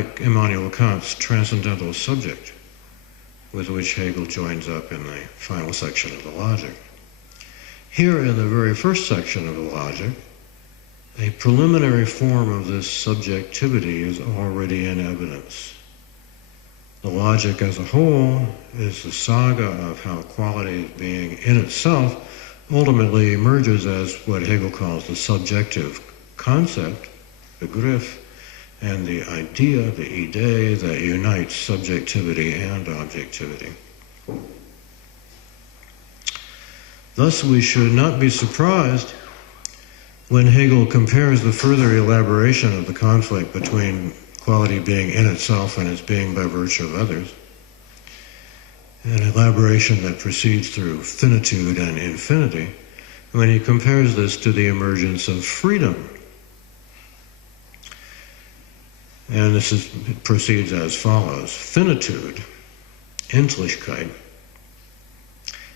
like Immanuel Kant's transcendental subject, with which Hegel joins up in the final section of the Logic. Here in the very first section of the Logic, a preliminary form of this subjectivity is already in evidence. The Logic as a whole is the saga of how quality being in itself ultimately emerges as what Hegel calls the subjective concept, Begriff, and the idea, the Idee, that unites subjectivity and objectivity. Thus, we should not be surprised when Hegel compares the further elaboration of the conflict between quality being in itself and its being by virtue of others, an elaboration that proceeds through finitude and infinity, when he compares this to the emergence of freedom. And it proceeds as follows. Finitude, Endlichkeit,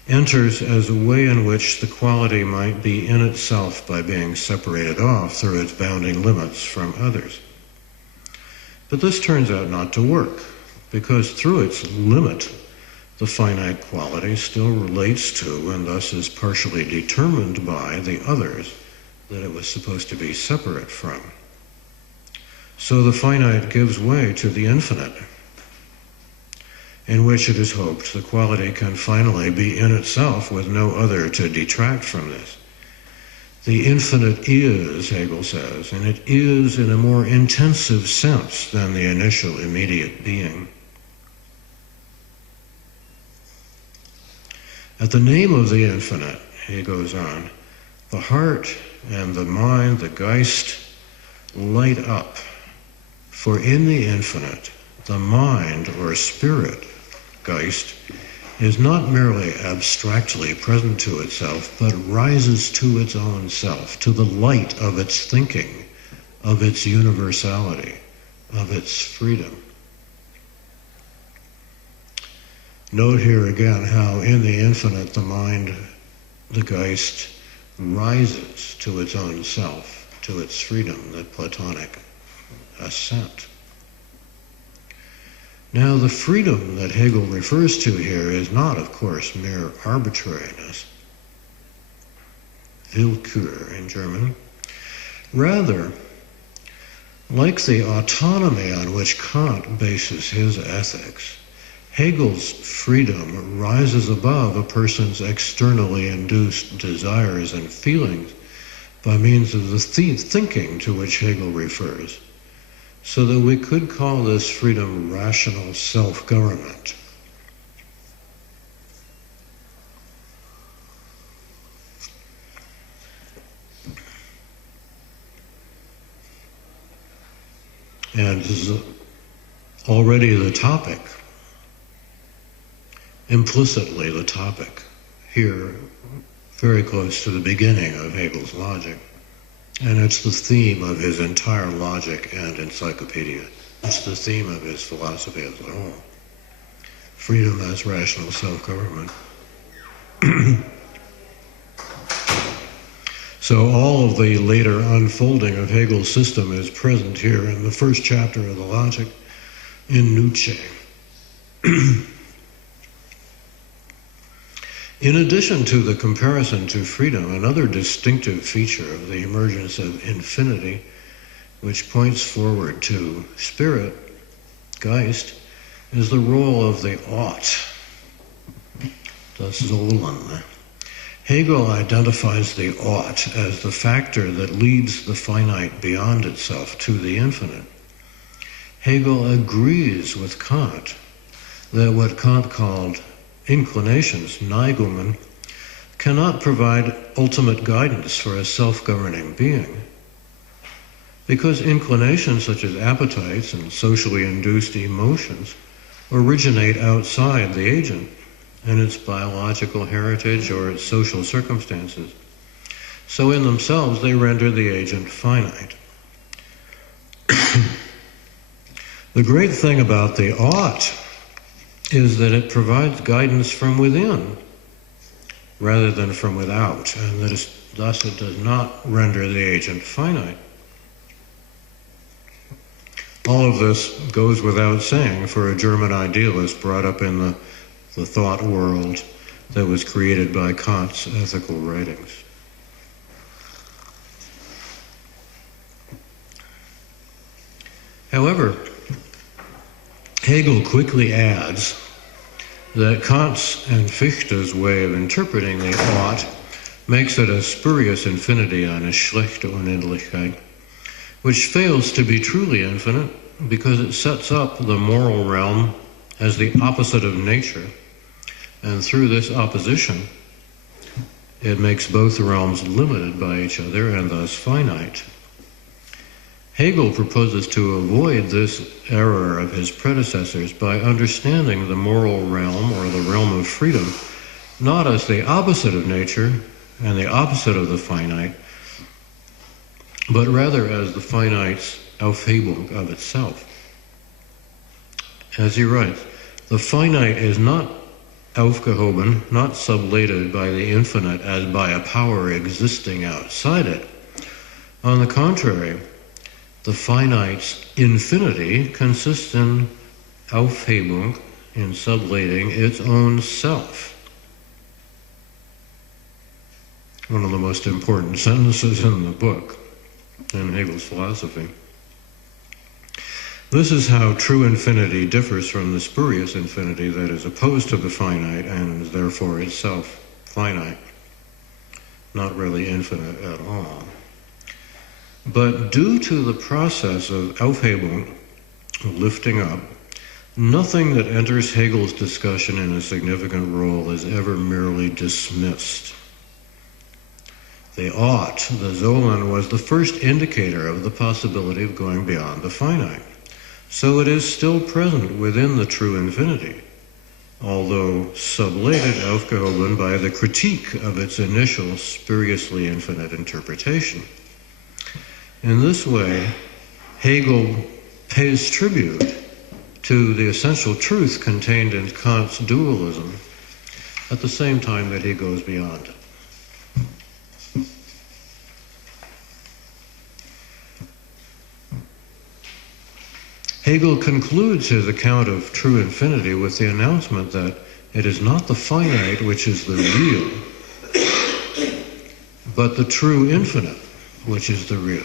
enters as a way in which the quality might be in itself by being separated off through its bounding limits from others. But this turns out not to work, because through its limit, the finite quality still relates to and thus is partially determined by the others that it was supposed to be separate from. So the finite gives way to the infinite, in which it is hoped the quality can finally be in itself with no other to detract from this. The infinite is, Hegel says, and it is in a more intensive sense than the initial immediate being. At the name of the infinite, he goes on, the heart and the mind, the Geist, light up. For in the infinite, the mind or spirit, Geist, is not merely abstractly present to itself, but rises to its own self, to the light of its thinking, of its universality, of its freedom. Note here again how in the infinite the mind, the Geist, rises to its own self, to its freedom, the Platonic assent. Now, the freedom that Hegel refers to here is not, of course, mere arbitrariness, Willkür in German. Rather, like the autonomy on which Kant bases his ethics, Hegel's freedom rises above a person's externally induced desires and feelings by means of the thinking to which Hegel refers, so that we could call this freedom rational self-government. And this is already the topic, implicitly the topic, here very close to the beginning of Hegel's logic. And it's the theme of his entire logic and encyclopedia. It's the theme of his philosophy as a whole. Freedom as rational self-government. So all of the later unfolding of Hegel's system is present here in the first chapter of the Logic in Nietzsche. In addition to the comparison to freedom, another distinctive feature of the emergence of infinity, which points forward to spirit, Geist, is the role of the ought, das Sollen. Hegel identifies the ought as the factor that leads the finite beyond itself to the infinite. Hegel agrees with Kant that what Kant called inclinations, Neigungen, cannot provide ultimate guidance for a self-governing being, because inclinations such as appetites and socially induced emotions originate outside the agent and its biological heritage or its social circumstances. So in themselves they render the agent finite. The great thing about the ought is that it provides guidance from within rather than from without, and that thus it does not render the agent finite. All of this goes without saying for a German idealist brought up in the thought world that was created by Kant's ethical writings. However, Hegel quickly adds that Kant's and Fichte's way of interpreting the ought makes it a spurious infinity, eine schlechte Unendlichkeit, which fails to be truly infinite because it sets up the moral realm as the opposite of nature, and through this opposition, it makes both realms limited by each other and thus finite. Hegel proposes to avoid this error of his predecessors by understanding the moral realm, or the realm of freedom, not as the opposite of nature and the opposite of the finite, but rather as the finite's Aufhebung of itself. As he writes, the finite is not aufgehoben, not sublated by the infinite as by a power existing outside it. On the contrary, the finite's infinity consists in Aufhebung, in sublating its own self. One of the most important sentences in the book, in Hegel's philosophy. This is how true infinity differs from the spurious infinity that is opposed to the finite and is therefore itself finite, not really infinite at all. But due to the process of Aufhebung, lifting up, nothing that enters Hegel's discussion in a significant role is ever merely dismissed. The ought, the Sollen, was the first indicator of the possibility of going beyond the finite. So it is still present within the true infinity, although sublated, aufgehoben, by the critique of its initial spuriously infinite interpretation. In this way, Hegel pays tribute to the essential truth contained in Kant's dualism at the same time that he goes beyond it. Hegel concludes his account of true infinity with the announcement that it is not the finite which is the real, but the true infinite which is the real.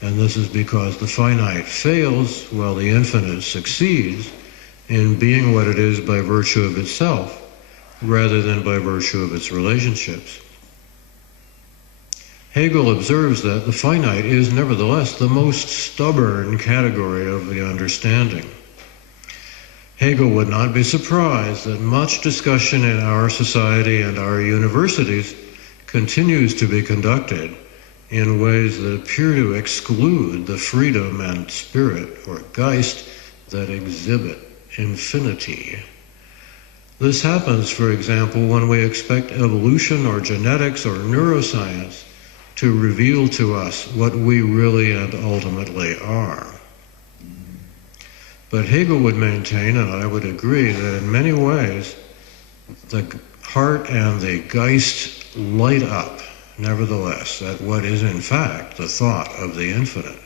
And this is because the finite fails while the infinite succeeds in being what it is by virtue of itself rather than by virtue of its relationships. Hegel observes that the finite is nevertheless the most stubborn category of the understanding. Hegel would not be surprised that much discussion in our society and our universities continues to be conducted in ways that appear to exclude the freedom and spirit, or Geist, that exhibit infinity. This happens, for example, when we expect evolution or genetics or neuroscience to reveal to us what we really and ultimately are. But Hegel would maintain, and I would agree, that in many ways the heart and the Geist light up, nevertheless, at what is in fact the thought of the infinite.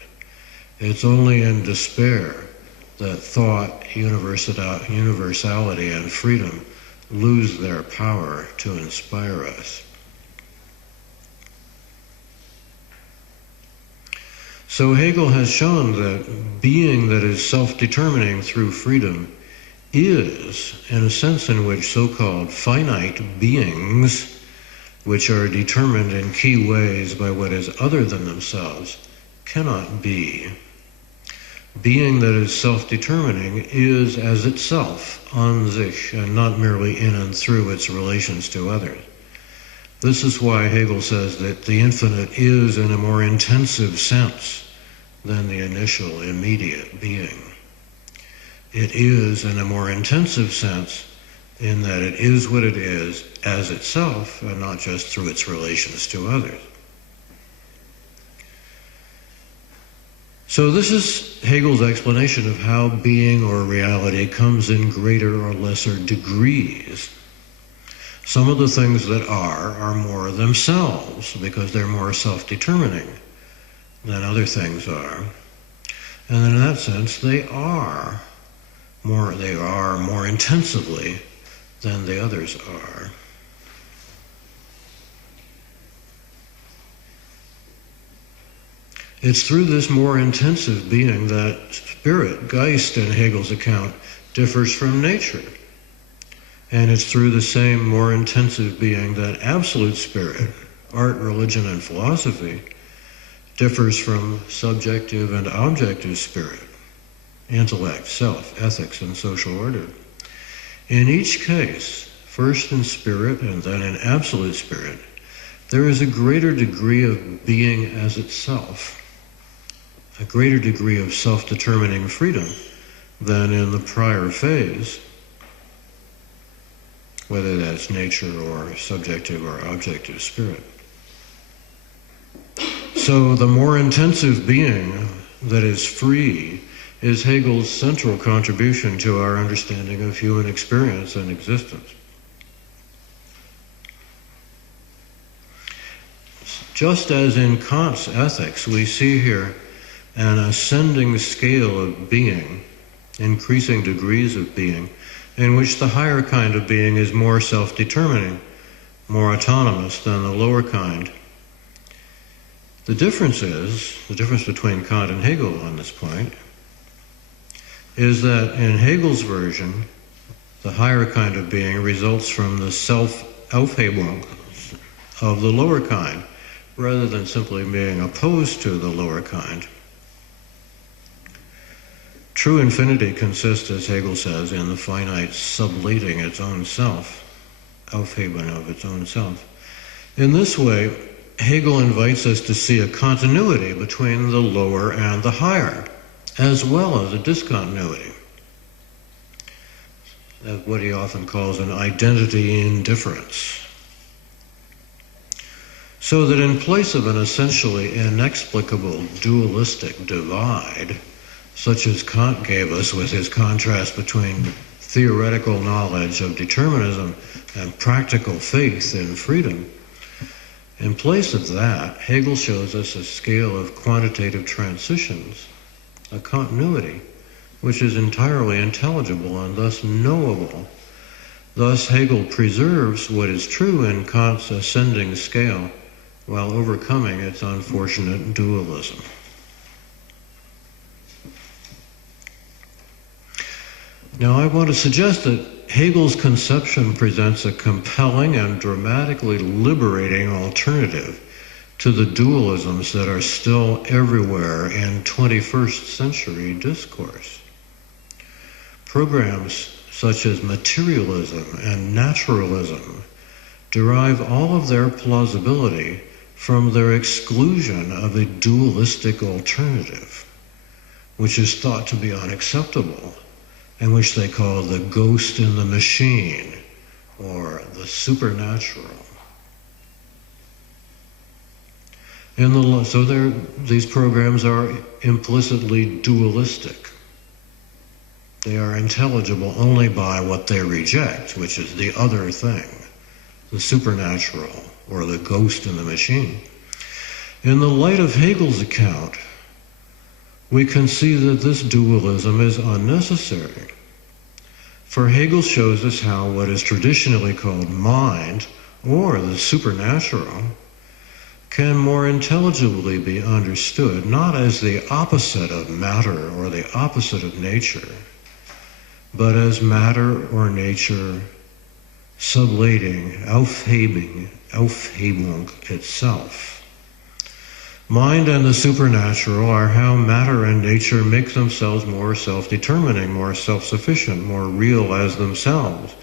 It's only in despair that thought, universality, and freedom lose their power to inspire us. So Hegel has shown that being that is self-determining through freedom is, in a sense in which so-called finite beings, which are determined in key ways by what is other than themselves, cannot be. Being that is self-determining is as itself, an sich, and not merely in and through its relations to others. This is why Hegel says that the infinite is in a more intensive sense than the initial immediate being. It is in a more intensive sense in that it is what it is as itself and not just through its relations to others. So this is Hegel's explanation of how being or reality comes in greater or lesser degrees. Some of the things that are more themselves because they're more self-determining than other things are. And in that sense, they are more intensively than the others are. It's through this more intensive being that spirit, Geist in Hegel's account, differs from nature. And it's through the same more intensive being that absolute spirit, art, religion, and philosophy, differs from subjective and objective spirit, intellect, self, ethics, and social order. In each case, first in spirit and then in absolute spirit, there is a greater degree of being as itself, a greater degree of self-determining freedom than in the prior phase, whether that's nature or subjective or objective spirit. So the more intensive being that is free is Hegel's central contribution to our understanding of human experience and existence. Just as in Kant's ethics, we see here an ascending scale of being, increasing degrees of being, in which the higher kind of being is more self-determining, more autonomous than the lower kind. The difference between Kant and Hegel on this point is that in Hegel's version, the higher kind of being results from the self-Aufhebung of the lower kind, rather than simply being opposed to the lower kind. True infinity consists, as Hegel says, in the finite sublating its own self, Aufheben of its own self. In this way, Hegel invites us to see a continuity between the lower and the higher, as well as a discontinuity. That's what he often calls an identity indifference. So that in place of an essentially inexplicable dualistic divide, such as Kant gave us with his contrast between theoretical knowledge of determinism and practical faith in freedom, in place of that, Hegel shows us a scale of quantitative transitions, a continuity, which is entirely intelligible and thus knowable. Thus, Hegel preserves what is true in Kant's ascending scale while overcoming its unfortunate dualism. Now, I want to suggest that Hegel's conception presents a compelling and dramatically liberating alternative to the dualisms that are still everywhere in 21st century discourse. Programs such as materialism and naturalism derive all of their plausibility from their exclusion of a dualistic alternative, which is thought to be unacceptable, and which they call the ghost in the machine, or the supernatural. These programs are implicitly dualistic. They are intelligible only by what they reject, which is the other thing, the supernatural, or the ghost in the machine. In the light of Hegel's account, we can see that this dualism is unnecessary. For Hegel shows us how what is traditionally called mind, or the supernatural, can more intelligibly be understood not as the opposite of matter or the opposite of nature, but as matter or nature sublating, Aufhebung itself. Mind and the supernatural are how matter and nature make themselves more self-determining, more self-sufficient, more real as themselves.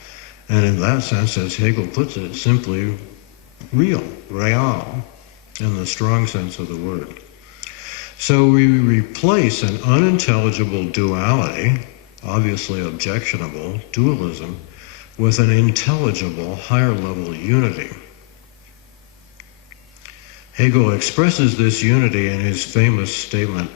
And in that sense, as Hegel puts it, simply real, in the strong sense of the word. So we replace an unintelligible duality, obviously objectionable, dualism, with an intelligible, higher-level unity. Hegel expresses this unity in his famous statement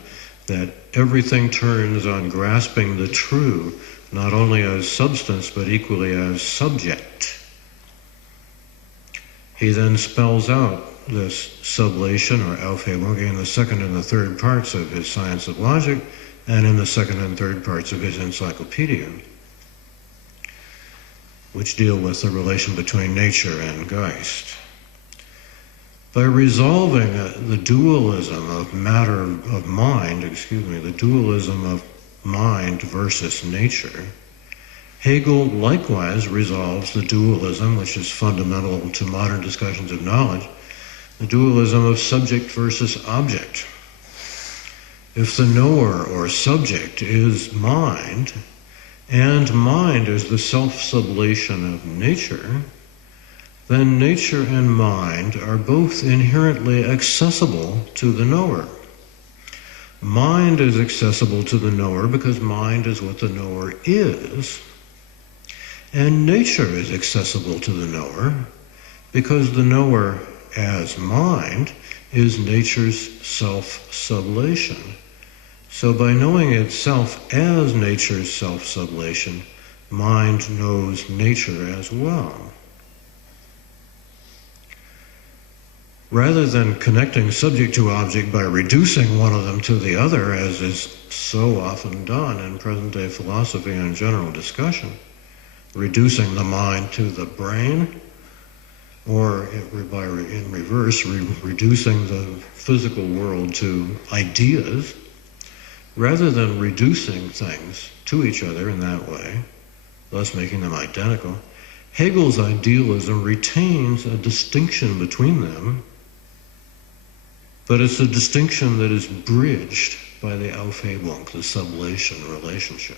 that everything turns on grasping the true, not only as substance, but equally as subject. He then spells out this sublation, or Aufhebung, in the second and the third parts of his Science of Logic, and in the second and third parts of his encyclopedia, which deal with the relation between nature and Geist. By resolving the dualism of the dualism of mind versus nature, Hegel likewise resolves the dualism, which is fundamental to modern discussions of knowledge, the dualism of subject versus object. If the knower or subject is mind, and mind is the self-sublation of nature, then nature and mind are both inherently accessible to the knower. Mind is accessible to the knower because mind is what the knower is, and nature is accessible to the knower because the knower as mind is nature's self-sublation. So by knowing itself as nature's self-sublation, mind knows nature as well. Rather than connecting subject to object by reducing one of them to the other, as is so often done in present-day philosophy and general discussion, reducing the mind to the brain, or in reverse, reducing the physical world to ideas, rather than reducing things to each other in that way, thus making them identical, Hegel's idealism retains a distinction between them, but it's a distinction that is bridged by the Aufhebung, the sublation relationship.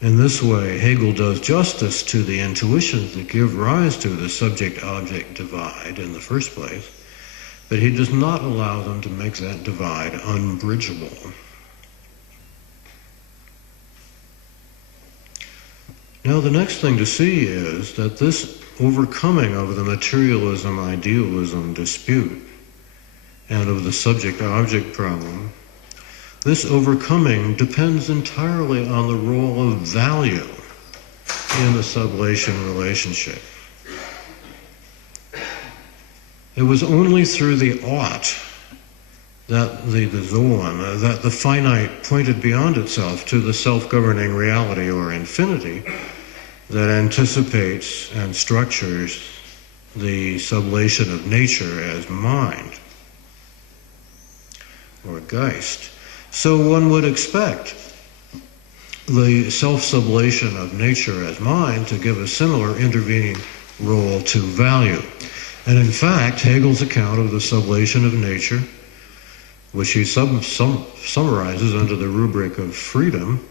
In this way, Hegel does justice to the intuitions that give rise to the subject-object divide in the first place, but he does not allow them to make that divide unbridgeable. Now, the next thing to see is that this overcoming of the materialism-idealism dispute and of the subject-object problem, this overcoming depends entirely on the role of value in the sublation relationship. It was only through the ought, that the zoon, that the finite pointed beyond itself to the self-governing reality or infinity, that anticipates and structures the sublation of nature as mind, or Geist. So one would expect the self-sublation of nature as mind to give a similar intervening role to value. And in fact, Hegel's account of the sublation of nature, which he summarizes under the rubric of freedom,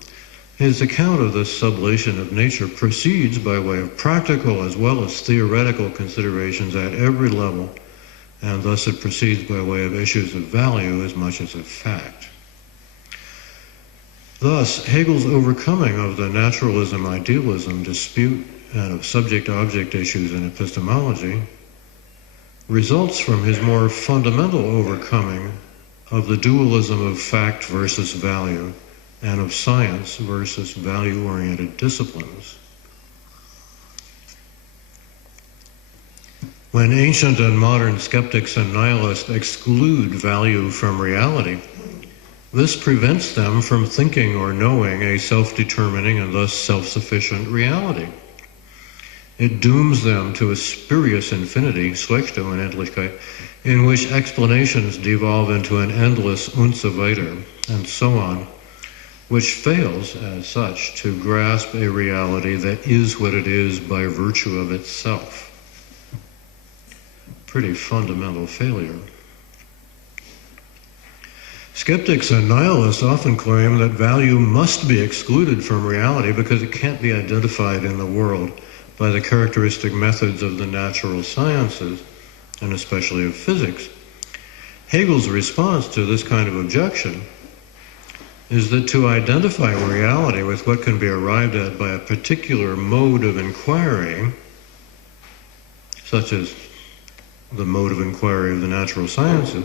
his account of the sublation of nature proceeds by way of practical as well as theoretical considerations at every level, and thus it proceeds by way of issues of value as much as of fact. Thus, Hegel's overcoming of the naturalism-idealism dispute and of subject-object issues in epistemology results from his more fundamental overcoming of the dualism of fact versus value and of science versus value-oriented disciplines. When ancient and modern skeptics and nihilists exclude value from reality, this prevents them from thinking or knowing a self-determining and thus self-sufficient reality. It dooms them to a spurious infinity, Schwächte Unendlichkeit, in which explanations devolve into an endless und so weiter, and so on, which fails, as such, to grasp a reality that is what it is by virtue of itself. Pretty fundamental failure. Skeptics and nihilists often claim that value must be excluded from reality because it can't be identified in the world by the characteristic methods of the natural sciences, and especially of physics. Hegel's response to this kind of objection is that to identify reality with what can be arrived at by a particular mode of inquiry, such as the mode of inquiry of the natural sciences,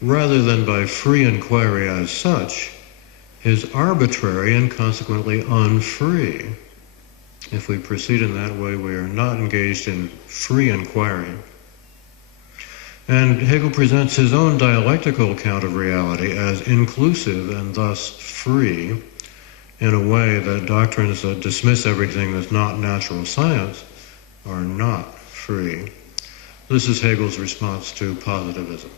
rather than by free inquiry as such, is arbitrary and consequently unfree. If we proceed in that way, we are not engaged in free inquiry. And Hegel presents his own dialectical account of reality as inclusive and thus free, in a way that doctrines that dismiss everything that's not natural science are not free. This is Hegel's response to positivism.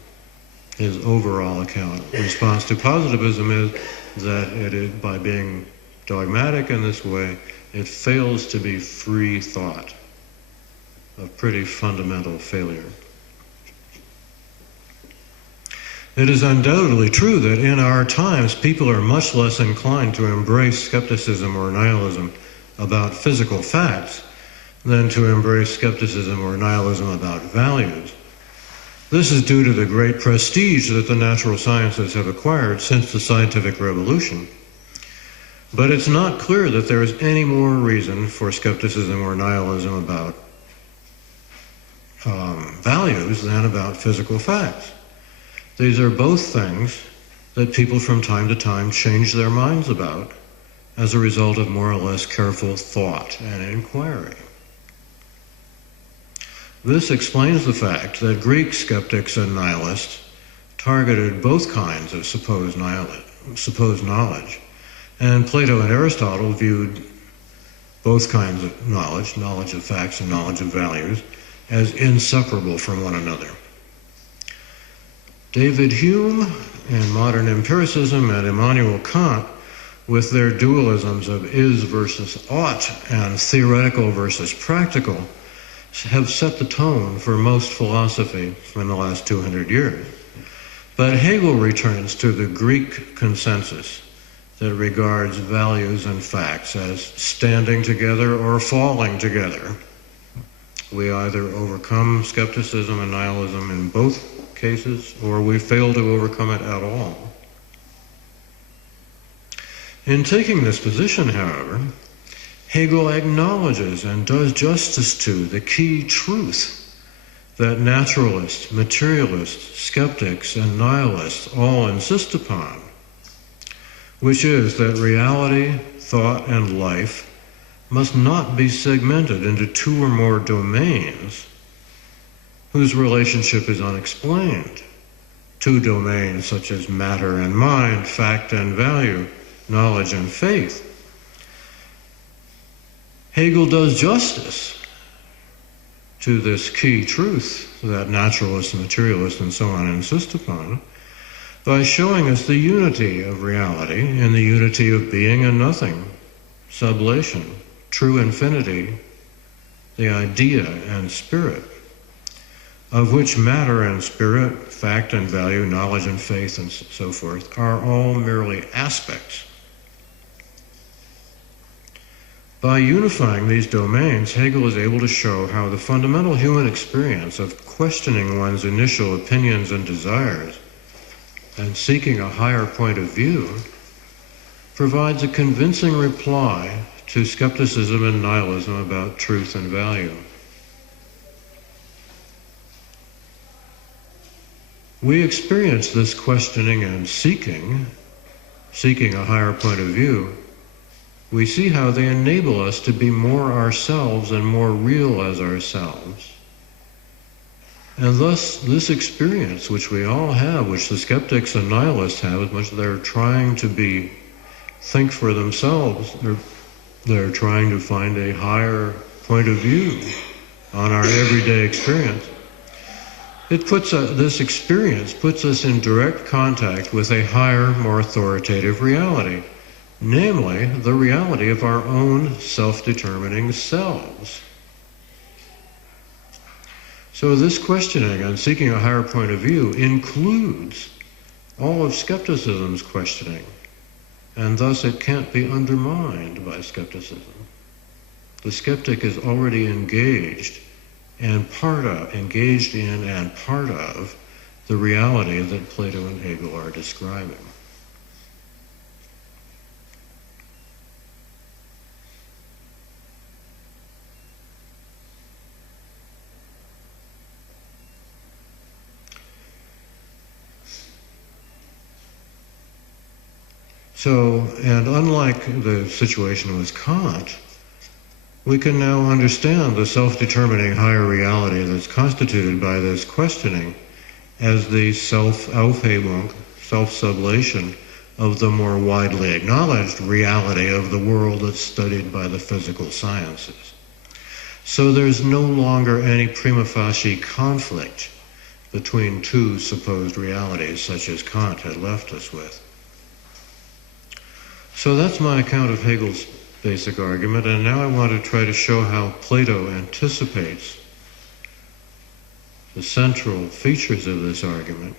His overall account response to positivism is that it is, by being dogmatic in this way, it fails to be free thought, a pretty fundamental failure. It is undoubtedly true that in our times people are much less inclined to embrace skepticism or nihilism about physical facts than to embrace skepticism or nihilism about values. This is due to the great prestige that the natural sciences have acquired since the scientific revolution. But it's not clear that there is any more reason for skepticism or nihilism about values than about physical facts. These are both things that people from time to time change their minds about as a result of more or less careful thought and inquiry. This explains the fact that Greek skeptics and nihilists targeted both kinds of supposed knowledge, and Plato and Aristotle viewed both kinds of knowledge of facts and knowledge of values, as inseparable from one another. David Hume and modern empiricism and Immanuel Kant, with their dualisms of is versus ought and theoretical versus practical, have set the tone for most philosophy in the last 200 years. But Hegel returns to the Greek consensus that regards values and facts as standing together or falling together. We either overcome skepticism and nihilism in both cases, or we fail to overcome it at all. In taking this position, however, Hegel acknowledges and does justice to the key truth that naturalists, materialists, skeptics, and nihilists all insist upon, which is that reality, thought, and life must not be segmented into two or more domains whose relationship is unexplained. Two domains such as matter and mind, fact and value, knowledge and faith. Hegel does justice to this key truth that naturalists, materialists, and so on insist upon by showing us the unity of reality in the unity of being and nothing, sublation, true infinity, the idea and spirit, of which matter and spirit, fact and value, knowledge and faith, and so forth, are all merely aspects. By unifying these domains, Hegel is able to show how the fundamental human experience of questioning one's initial opinions and desires and seeking a higher point of view provides a convincing reply to skepticism and nihilism about truth and value. We experience this questioning and seeking a higher point of view. We see how they enable us to be more ourselves and more real as ourselves. And thus, this experience, which we all have, which the skeptics and nihilists have, as much as they're trying to think for themselves, they're trying to find a higher point of view on our everyday experience. This experience puts us in direct contact with a higher, more authoritative reality, namely the reality of our own self-determining selves. So this questioning and seeking a higher point of view includes all of skepticism's questioning, and thus it can't be undermined by skepticism. The skeptic is already engaged in and part of the reality that Plato and Hegel are describing. So, and unlike the situation with Kant, we can now understand the self-determining higher reality that's constituted by this questioning as the Self-Aufhebung, self-sublation of the more widely acknowledged reality of the world that's studied by the physical sciences. So there's no longer any prima facie conflict between two supposed realities, such as Kant had left us with. So that's my account of Hegel's basic argument, and now I want to try to show how Plato anticipates the central features of this argument,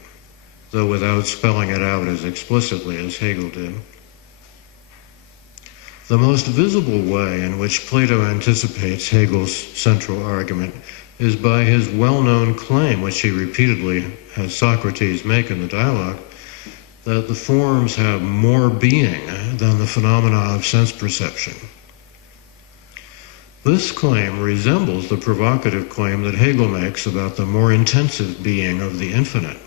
though without spelling it out as explicitly as Hegel did. The most visible way in which Plato anticipates Hegel's central argument is by his well-known claim, which he repeatedly has Socrates make in the dialogue, that the forms have more being than the phenomena of sense perception. This claim resembles the provocative claim that Hegel makes about the more intensive being of the infinite.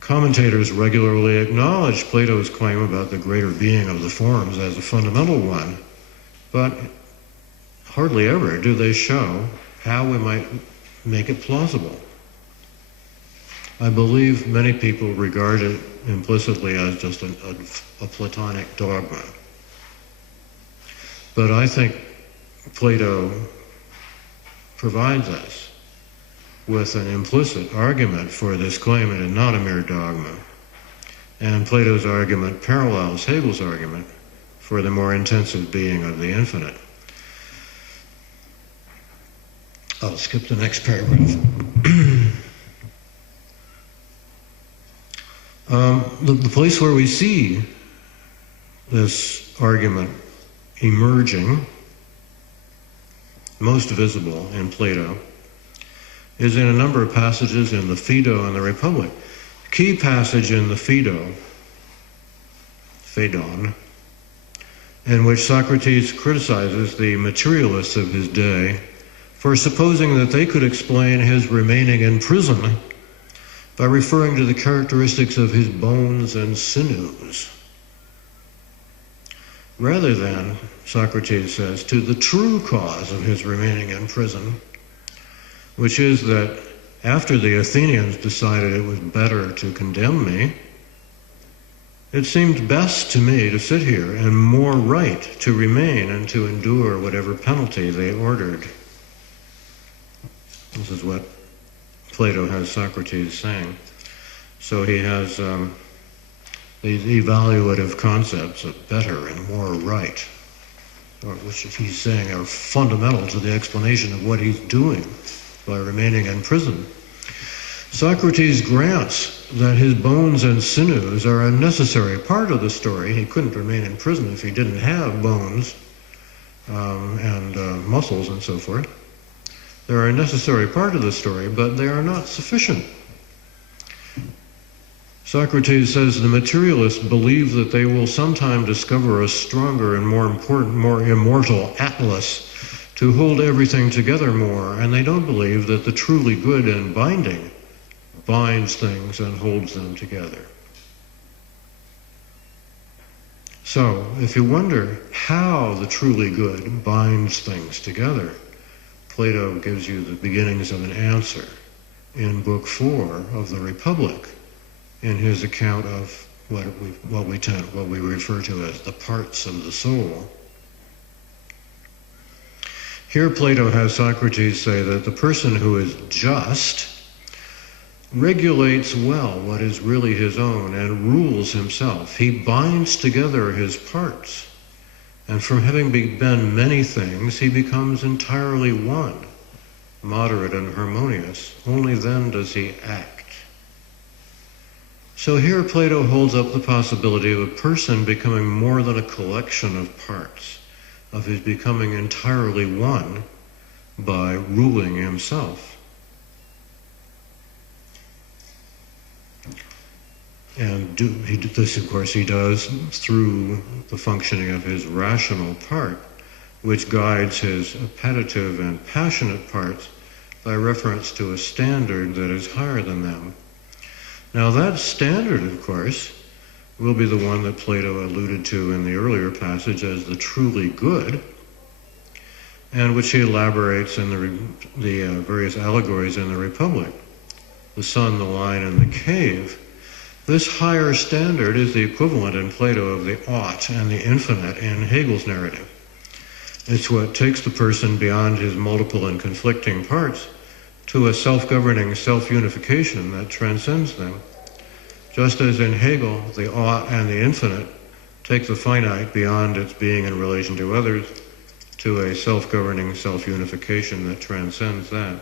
Commentators regularly acknowledge Plato's claim about the greater being of the forms as a fundamental one, but hardly ever do they show how we might make it plausible. I believe many people regard it implicitly as just a Platonic dogma. But I think Plato provides us with an implicit argument for this claim. It is not a mere dogma. And Plato's argument parallels Hegel's argument for the more intensive being of the infinite. I'll skip the next paragraph. The place where we see this argument emerging, most visible in Plato, is in a number of passages in the Phaedo and the Republic. Key passage in the Phaedon, in which Socrates criticizes the materialists of his day for supposing that they could explain his remaining in prison by referring to the characteristics of his bones and sinews, rather than, Socrates says, to the true cause of his remaining in prison, which is that after the Athenians decided it was better to condemn me, it seemed best to me to sit here and more right to remain and to endure whatever penalty they ordered. This is what Plato has Socrates saying. So he has these evaluative concepts of better and more right, which he's saying are fundamental to the explanation of what he's doing by remaining in prison. Socrates grants that his bones and sinews are a necessary part of the story. He couldn't remain in prison if he didn't have bones and muscles and so forth. They're a necessary part of the story, but they are not sufficient. Socrates says the materialists believe that they will sometime discover a stronger and more important, more immortal Atlas to hold everything together more, and they don't believe that the truly good and binding binds things and holds them together. So, if you wonder how the truly good binds things together, Plato gives you the beginnings of an answer in Book 4 of the Republic, in his account of what we refer to as the parts of the soul. Here Plato has Socrates say that the person who is just regulates well what is really his own and rules himself. He binds together his parts, and from having been many things, he becomes entirely one, moderate and harmonious. Only then does he act. So here Plato holds up the possibility of a person becoming more than a collection of parts, of his becoming entirely one by ruling himself. And this, of course, he does through the functioning of his rational part, which guides his appetitive and passionate parts by reference to a standard that is higher than them. Now that standard, of course, will be the one that Plato alluded to in the earlier passage as the truly good, and which he elaborates in the various allegories in the Republic. the sun, the wine, and the cave, this higher standard is the equivalent in Plato of the ought and the infinite in Hegel's narrative. It's what takes the person beyond his multiple and conflicting parts to a self-governing self-unification that transcends them. Just as in Hegel, the ought and the infinite take the finite beyond its being in relation to others to a self-governing self-unification that transcends that.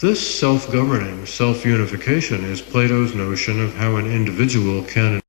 This self-governing self-unification is Plato's notion of how an individual can